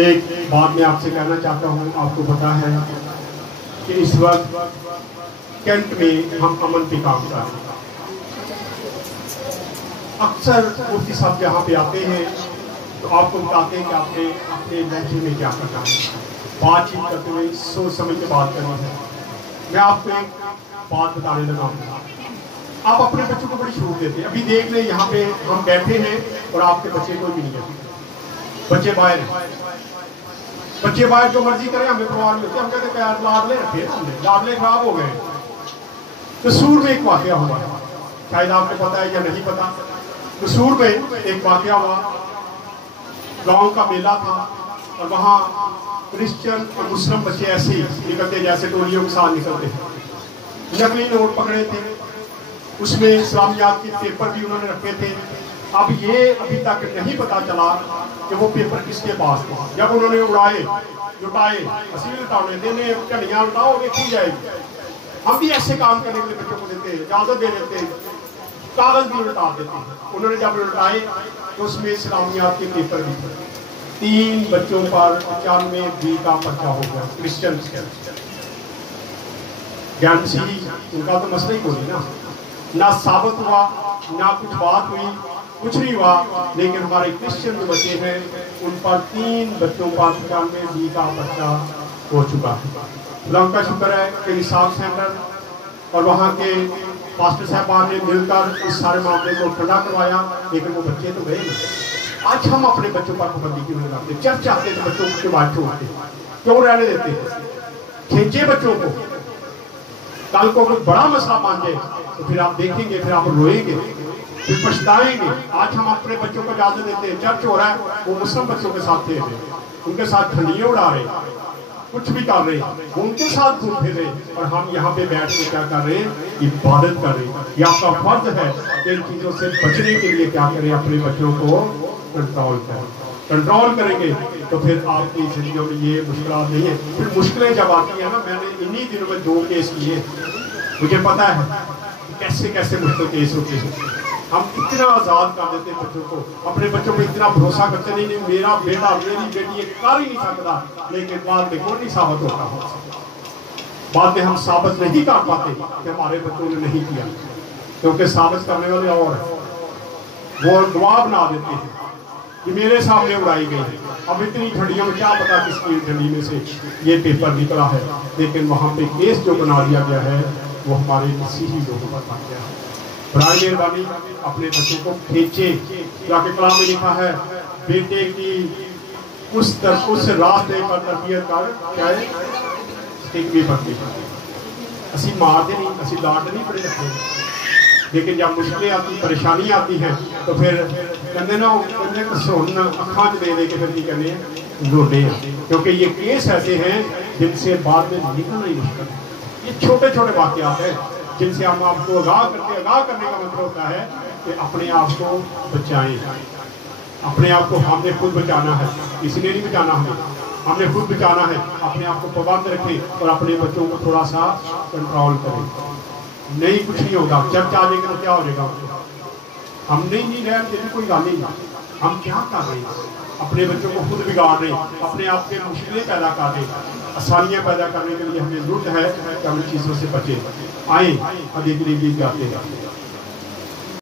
ایک بات میں آپ سے کہنا چاہتا ہوں، آپ کو پتا ہے کہ اس وقت کینٹ میں ہم امن پہ کام کر رہے ہیں۔ اکثر مفتی صاحب جہاں پہ آتے ہیں تو آپ کو بتاتے ہیں کہ آپ نے اپنے لہجے میں کیا کرنا ہے، بات چیت کرتے ہوئے سوچ سمجھ کے بات کرنی ہے۔ میں آپ کو ایک بات بتانے لگا ہوں، آپ اپنے بچوں کو بڑی چھوٹ دیتے ہیں۔ ابھی دیکھ لیں یہاں پہ ہم بیٹھے ہیں اور آپ کے بچے کوئی بھی نہیں ہے، بچے باہر ہیں، بچے باہر جو مرضی کریں ہمیں پرواہ نہیں ہوتی۔ ہم کہتے ہیں کہ یار لاڈلے رکھے، لاڈلے خراب ہو گئے۔ قصور میں ایک واقعہ ہوا ہے، شاید آپ کو پتا ہے یا نہیں پتا۔ قصور میں ایک واقعہ ہوا، گاؤں کا میلہ تھا اور وہاں کرسچن اور مسلم بچے ایسے ہی نکلتے جیسے ٹولیوں کے ساتھ نکلتے تھے۔ نقلی نوٹ پکڑے تھے، اس میں اسلامیات کے پیپر بھی انہوں نے رکھے تھے۔ اب یہ ابھی تک نہیں پتا چلا کہ وہ پیپر کس کے پاس تھے۔ جب انہوں نے اڑائے لٹائے، اسی لٹانے دینے جھڑیاں لٹاؤ دیکھی جائے گی۔ ہم بھی ایسے کام کرنے کے لیے بچوں کو دیتے ہیں، اجازت دے دیتے ہیں، کاغذ بھی لٹا دیتے ہیں۔ انہوں نے جب لٹائے تو اس میں اسلامیات کے پیپر بھی تھے۔ 3 بچوں پر 95 کا پرچہ ہو گیا، کرسچنز کے۔ جان سی ان کا تو مسئلہ ہی کوئی نا، نہ ثابت ہوا نہ کچھ بات ہوئی، کچھ نہیں ہوا، لیکن ہمارے کرسچن جو بچے ہیں ان پر 3 بچوں پر 95 کا پرچہ ہو چکا ہے۔ اللہ کا شکر ہے کہ نصاب سینٹر اور وہاں کے پاسٹر صاحبان نے مل کر اس سارے معاملے کو ٹھنڈا کروایا، لیکن وہ بچے تو گئے نہیں۔ آج ہم اپنے بچوں پر پابندی کیوں نہیں لاتے؟ چرچ آتے تو بچوں کے بعد چھوڑتے، کیوں رہنے دیتے ہیں؟ کھینچے بچوں کو، کل کو کوئی بڑا مسئلہ مان جائے تو پھر آپ دیکھیں گے، پھر آپ روئیں گے، پھر پچھتائیں گے۔ آج ہم اپنے بچوں کو اجازت دیتے ہیں، چرچ ہو رہا ہے، وہ مسلم بچوں کے ساتھ تھے، ان کے ساتھ جھنڈیاں اڑا رہے، کچھ بھی کر رہے ہیں، وہ ان کے ساتھ گھومتے رہے، اور ہم یہاں پہ بیٹھ کے کیا کر رہے ہیں؟ عبادت کر رہے ہیں۔ یہ آپ کا فرض ہے کہ ان چیزوں سے بچنے کے لیے کیا کریں؟ اپنے بچوں کو کنٹرول کریں۔ کنٹرول کریں گے تو پھر آپ کی زندگیوں میں یہ مشکلات نہیں ہیں۔ پھر مشکلیں جب آتی ہیں نا، میں نے انہی دنوں میں 2 کیس کیے، مجھے پتا ہے کیسے کیسے مشکل کیس ہوتے ہیں۔ ہم اتنا آزاد کر دیتے ہیں بچوں کو، اپنے بچوں پہ اتنا بھروسہ کرتے نہیں، میرا بیٹا میری بیٹی یہ کر ہی نہیں سکتا، لیکن بعد میں کون نہیں ثابت ہوتا، بعد میں ہم ثابت نہیں کر پاتے کہ ہمارے بچوں نے نہیں کیا، کیونکہ ثابت کرنے والے اور ہیں، وہ گواہ بنا دیتے ہیں کہ میرے سامنے اڑائی گئی۔ اب اتنی ٹھنڈیوں میں کیا پتا کس کی ٹھنڈی میں سے یہ پیپر نکلا ہے، لیکن وہاں پہ کیس جو بنا دیا گیا ہے وہ ہمارے مسیحی لوگوں پر بن گیا ہے۔ برائے مہربانی اپنے بچوں کو کھینچے، کیونکہ کلام میں لکھا ہے بیٹے کی اس راستے پر تربیت کر کیا ہے بھی پڑتی ہے۔ اسی مارتے نہیں، اسی ڈانٹ نہیں پڑے رکھتے، لیکن جب مشکلیں آتی، پریشانی آتی ہیں تو پھر کہتے نا سن اکھاں دے دے کے پھر نہیں کرنے رونے ہیں، کیونکہ یہ کیس ایسے ہیں جن سے بعد میں نکلنا ہی مشکل ہے۔ یہ چھوٹے چھوٹے واقعات ہیں جن سے ہم آپ کو آگاہ کرنے کا مطلب ہوتا ہے کہ اپنے آپ کو بچائیں، اپنے آپ کو ہم نے خود بچانا ہے، کسی نے نہیں بچانا، ہم نے خود بچانا ہے۔ اپنے آپ کو پابند رکھیں اور اپنے بچوں کو تھوڑا سا کنٹرول کریں۔ نہیں کچھ نہیں ہوگا، چرچ آ جائے گا تو کیا ہو جائے گا؟ ہم نہیں رہے ہیں، کوئی گل نہیں، ہم کیا کر رہے ہیں؟ اپنے بچوں کو خود بگاڑ رہے ہیں، اپنے آپ کے مشکلیں پیدا کر رہے ہیں۔ آسانیاں پیدا کرنے کے لیے ہمیں ضرورت ہے کہ ہم ان چیزوں سے بچیں۔ آئیں ابھی قریبی جاتے ہیں۔